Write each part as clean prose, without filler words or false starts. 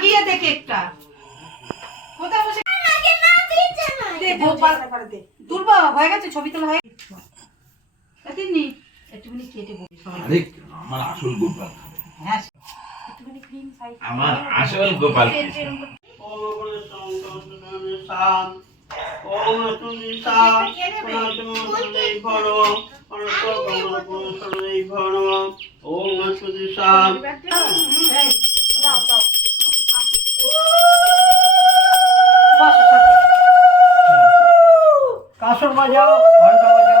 লাগিয়ে দে কেকটা। কোথায় বসে তুলবো? হয়ে গেছে, ছবি তোলা হয়ে গেছে। একটুখানি কেটে বলি। আরে আমার আসল গোপাল। হ্যাঁ, একটুখানি ক্রিম সাইড। আমার আসল গোপাল। কাসর বাজাও, ঘন্টা বাজাও।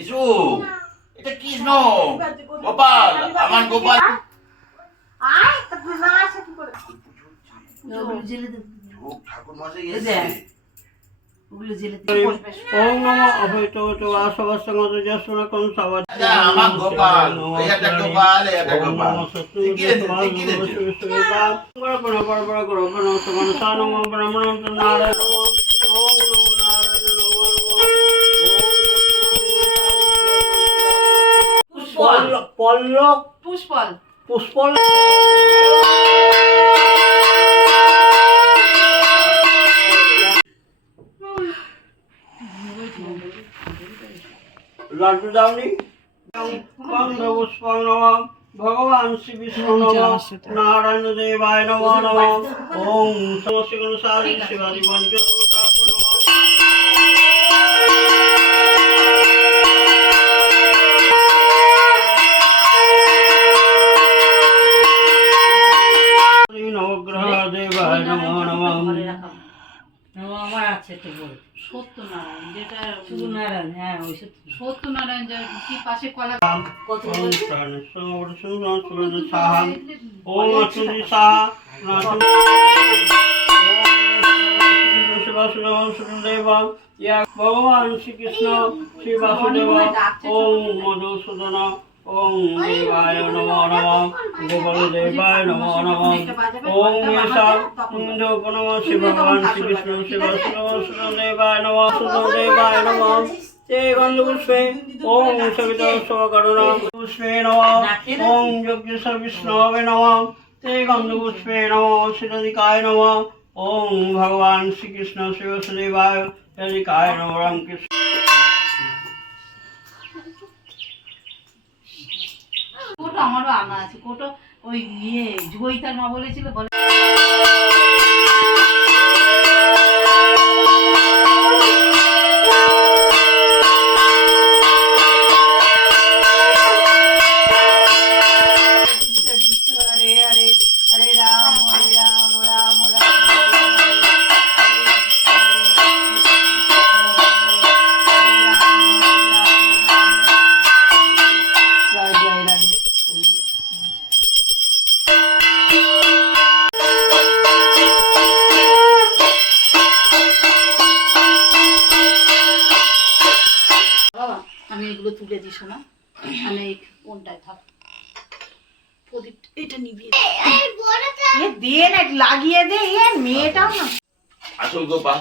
ইসু, এটা কৃষ্ণ গোপাল, আমার গোপাল। ঠাকুর মশাই এসেছে। ওম নমঃ অভয়তোত বাসবস্তমত যশোনা কোন সবাদ। আমার গোপাল, এটা গোপাল, এটা গোপাল। কি রে? বড় বড় বড় বড় বড় বড় সমান সানম ব্রহ্মণ নারায়ণ ওম নমো নারায়ণ নমো নমো। পল্লব পুষ্পল পুষ্পল লাড্ডু দাওনি পুষ্পল নম ভগবান শ্রী বিষ্ণু নম নারায়ণ দেবায় নম নম ওম সমস্ত গুণ সারি শিবাজি বঞ্চ নবগ্রহ দেবায় নম নম। আমার আছে তো বল, সত্যনারায়ণ, যেটা শুধু নারায়ণ। হ্যাঁ, ওই সত্যনারায়ণ, যার কি পাশে কলা কত ভগবান শ্রীকৃষ্ণ শ্রী বাসুদেব ওম মধুসূদন ওম দেবায় নমো নমঃ গোপাল দেবায় নমো নমঃ ওম নমঃ শ্রী ভগবান শ্রীকৃষ্ণ শ্রী বাসুদেব দেবায় নমঃ সুদন দেবায় নমঃ ते गन्धपुष्पे ओम सविता स्वकरुणा पुष्पे नमः ओम यज्ञ विष्णवे नमः ते गन्धपुष्पे नमः श्रीरधिकाय नमः ओम भगवान श्री कृष्ण श्री वसुदेवाय रधिकाय नमः राम कृष्ण। কোটো আমারও আনা আছে, কোটো ওই জয়িতার মা বলেছিল বলে এগুলো তুলে দিস না। আমি কোনটায় থাক প্রদীপ এটা নিভিয়ে দিয়ে না, লাগিয়ে দে। মেয়েটাও না আসল গোপাল,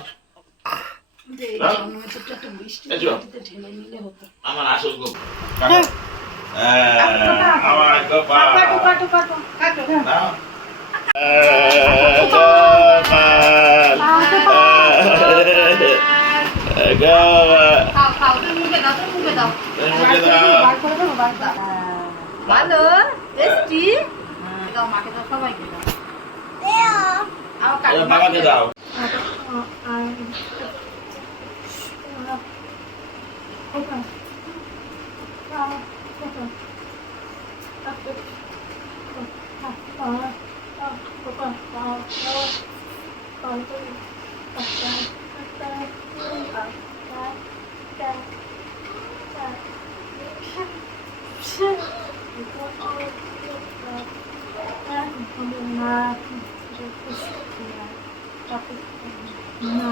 ঢেলে নিলে হতো। আমার আসল গোপাল, আমার গোপাল। কাটো কাটো কাটো কাটো ভালো টেস্টি। মাকে দাও, সবাইকে দাও। বাবাকে দাও। No.